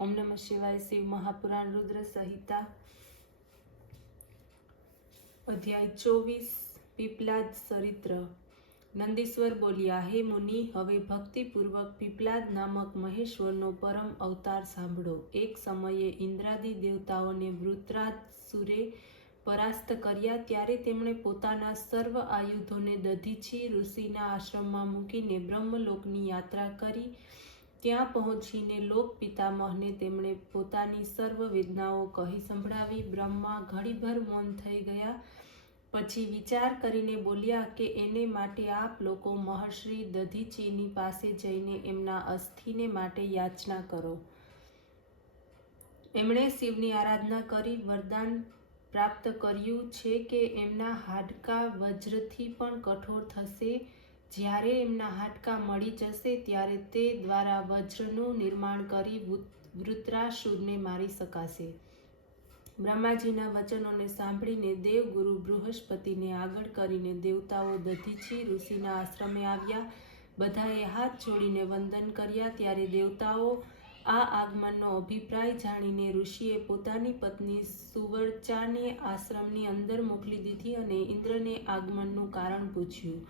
ओम नमः शिवाय। शिव महापुराण रुद्र संहिता अध्याय 24 पीपलाद चरित्र। नंदीश्वर बोलिया, हे मुनि, हवे भक्तिपूर्वक पीपलाद नामक महेश्वरનો પરમ અવતાર સાંભળો। એક સમયે ઇન્દ્રાદિ દેવતાઓને વૃત્રાસુરે પરાસ્ત કર્યા, ત્યારે તેમણે પોતાના સર્વ આયુધોને દધીચી ઋષિના આશ્રમમાં મૂકીને બ્રહ્મલોકની યાત્રા કરી। ત્યાં પહોંચીને લોક પિતામહને તેમણે પોતાની સર્વ વેદનાઓ કહી સંભળાવી। બ્રહ્મા ઘડીભર મૌન થઈ ગયા, પછી વિચાર કરીને બોલ્યા કે એને માટે આપ લોકો મહર્ષિ દધીચીની પાસે જઈને એમના અસ્થિને માટે યાચના કરો। એમણે શિવની આરાધના કરી વરદાન પ્રાપ્ત કર્યું છે કે એમના હાડકાં વજ્રથી પણ કઠોર થશે। જ્યારે એમના હાડકાં મળી જશે ત્યારે તે દ્વારા વજ્રનું નિર્માણ કરી વૃત્રાસુરને મારી શકાશે। બ્રહ્માજીના વચનોને સાંભળીને દેવગુરુ બૃહસ્પતિને આગળ કરીને દેવતાઓ દધીચી ઋષિના આશ્રમે આવ્યા। બધાએ હાથ જોડીને વંદન કર્યા। ત્યારે દેવતાઓ આ આગમનનો અભિપ્રાય જાણીને ઋષિએ પોતાની પત્ની સુવર્ચાને આશ્રમની અંદર મોકલી દીધી અને ઇન્દ્રને આગમનનું કારણ પૂછ્યું।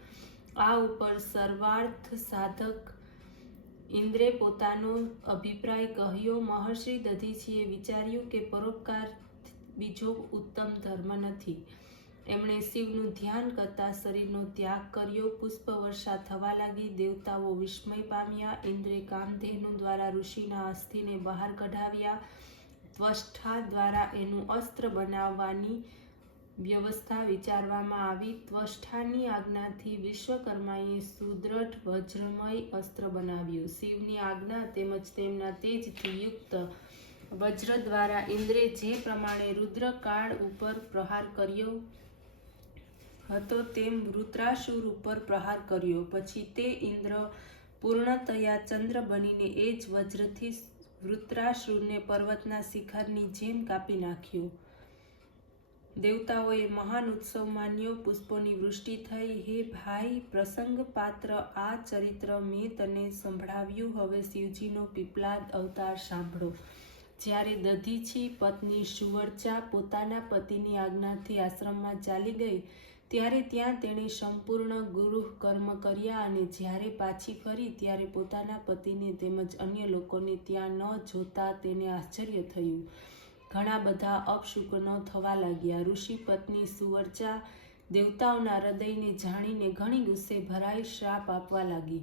આ ઉપર સર્વાર્થ સાધક ઇન્દ્રે પોતાનો અભિપ્રાય કહ્યો। મહર્ષિ દધીચીએ વિચાર્યું કે પરોપકાર બીજો ઉત્તમ ધર્મ નથી। એમણે શિવનું ધ્યાન કરતા શરીરનો ત્યાગ કર્યો। પુષ્પવર્ષા થવા લાગી। દેવતાઓ વિસ્મય પામ્યા। ઇન્દ્રે કામધેનુ દ્વારા ઋષિના અસ્થિને બહાર કઢાવ્યા। ત્વષ્ટા દ્વારા એનું અસ્ત્ર બનાવવાની વ્યવસ્થા વિચારવામાં આવી। ત્વષ્ટાની આજ્ઞાથી વિશ્વકર્માએ સુદૃઢ વજ્રમય અસ્ત્ર બનાવ્યું। શિવની આજ્ઞા તેમજ તેમના તેજથી યુક્ત વજ્ર દ્વારા ઇન્દ્રે જે પ્રમાણે રુદ્રકાળ ઉપર પ્રહાર કર્યો હતો તેમ વૃત્રાસુર ઉપર પ્રહાર કર્યો। પછી તે ઇન્દ્ર પૂર્ણતયા ચંદ્ર બનીને એ જ વજ્રથી વૃત્રાસુરને પર્વતના શિખરની જેમ કાપી નાખ્યો। દેવતાઓએ મહાન ઉત્સવ માન્યો। પુષ્પોની વૃષ્ટિ થઈ। હે ભાઈ પ્રસંગ પાત્ર, આ ચરિત્ર મેં તને સંભળાવ્યું। હવે શિવજીનો પીપલાદ અવતાર સાંભળો। જ્યારે દધીચી પત્ની સુવર્ચા પોતાના પતિની આજ્ઞાથી આશ્રમમાં ચાલી ગઈ ત્યારે ત્યાં તેણે સંપૂર્ણ ગૃહ કર્મ કર્યા અને જ્યારે પાછી ફરી ત્યારે પોતાના પતિને તેમજ અન્ય લોકોને ત્યાં ન જોતા તેને આશ્ચર્ય થયું। ઘણા બધા અપશુકનો થવા લાગ્યા। ઋષિ પત્ની સુવર્ચા દેવતાઓના હૃદયને જાણીને ઘણી ગુસ્સે ભરાઈ શ્રાપ આપવા લાગી।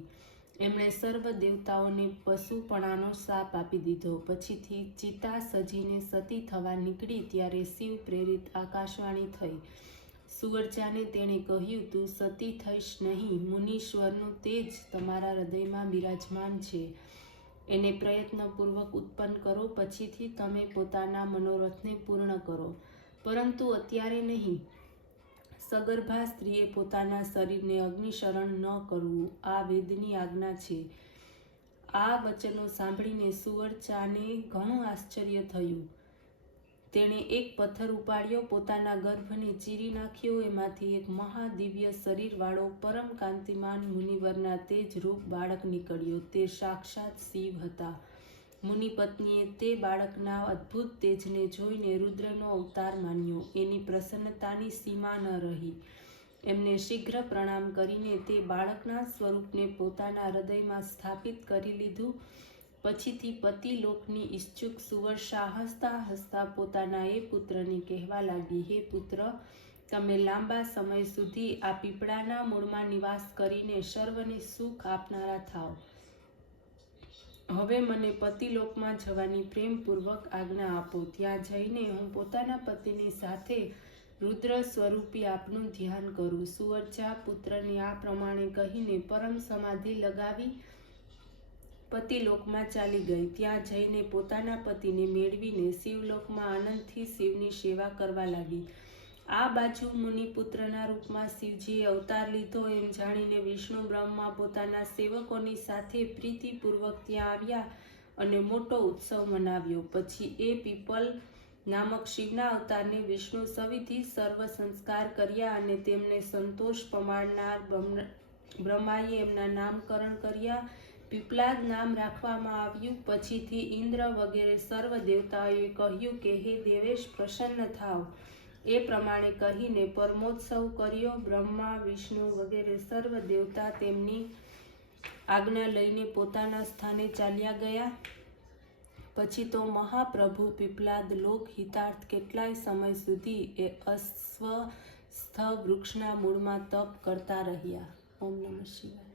એમણે સર્વ દેવતાઓને પશુપણાનો શાપ આપી દીધો। પછીથી ચિતા સજીને સતી થવા નીકળી ત્યારે શિવ પ્રેરિત આકાશવાણી થઈ। સુવર્ચાને તેણે કહ્યું, તું સતી થઈશ નહીં। મુનીશ્વરનું તેજ તમારા હૃદયમાં બિરાજમાન છે। એને પ્રયત્નપૂર્વક ઉત્પન્ન કરો, પછીથી તમે પોતાના મનોરથને પૂર્ણ કરો, પરંતુ અત્યારે નહીં। સગર્ભા સ્ત્રીએ પોતાના શરીરને અગ્નિશરણ ન કરવું, આ વેદની આજ્ઞા છે। આ વચનો સાંભળીને સુવર્ચાને ઘણું આશ્ચર્ય થયું। તેણે એક પથ્થર ઉપાડ્યો, પોતાના ગર્ભને ચીરી નાખ્યો। એમાંથી એક મહાદિવ્ય શરીરવાળો પરમ કાંતિમાન મુનિવરના તેજરૂપ બાળક નીકળ્યો। તે સાક્ષાત શિવ હતા। મુનિપત્નીએ તે બાળકના અદ્ભુત તેજને જોઈને રુદ્રનો અવતાર માન્યો। એની પ્રસન્નતાની સીમા ન રહી। એમને શીઘ્ર પ્રણામ કરીને તે બાળકના સ્વરૂપને પોતાના હૃદયમાં સ્થાપિત કરી લીધું। પછીથી પતિલોકની ઈચ્છુક સુવર્ષા હસતા હસતા પોતાના એ પુત્રને કહેવા લાગી, હે પુત્ર, તમે લાંબા સમય સુધી આ પીપળાના મૂળમાં નિવાસ કરીને સર્વને સુખ આપનારા થાઓ। હવે મને પતિલોકમાં જવાની પ્રેમપૂર્વક આજ્ઞા આપો। ત્યાં જઈને હું પોતાના પતિની સાથે રુદ્ર સ્વરૂપી આપનું ધ્યાન કરું। સુવર્ચા પુત્રને આ પ્રમાણે કહીને પરમ સમાધિ લગાવી પતિલોકમાં ચાલી ગઈ। ત્યાં જઈને પોતાના પતિને મેળવીને શિવલોકમાં આનંદથી શિવની સેવા કરવા લાગી। આ બાજુ મુનિપુત્રના રૂપમાં શિવજીએ અવતાર લીધો એમ જાણીને વિષ્ણુ બ્રહ્મા પોતાના સેવકોની સાથે પ્રીતિપૂર્વક ત્યાં આવ્યા અને મોટો ઉત્સવ મનાવ્યો। પછી એ પીપલ નામક શિવના અવતારને વિષ્ણુ સવિધિ સર્વ સંસ્કાર કર્યા અને તેમને સંતોષ પમાડનાર બ્રહ્માએ એમના નામકરણ કર્યા। પીપલાદ નામ રાખવામાં આવ્યું. પછીથી ઇન્દ્ર વગેરે સર્વ દેવતાઓએ કહ્યું કે હે દેવેશ, પ્રસન્ન થાવ. એ પ્રમાણે કહીને પરમોત્સવ કર્યો. બ્રહ્મા, વિષ્ણુ વગેરે સર્વ દેવતા તેમની આજ્ઞા લઈને પોતાના સ્થાને ચાલ્યા ગયા. પછી તો મહાપ્રભુ પીપલાદ લોક હિતાર્થ કેટલાય સમય સુધી એ અશ્વત્થ વૃક્ષના મૂળમાં તપ કરતા રહ્યા. ઓમ નમઃ શિવાય.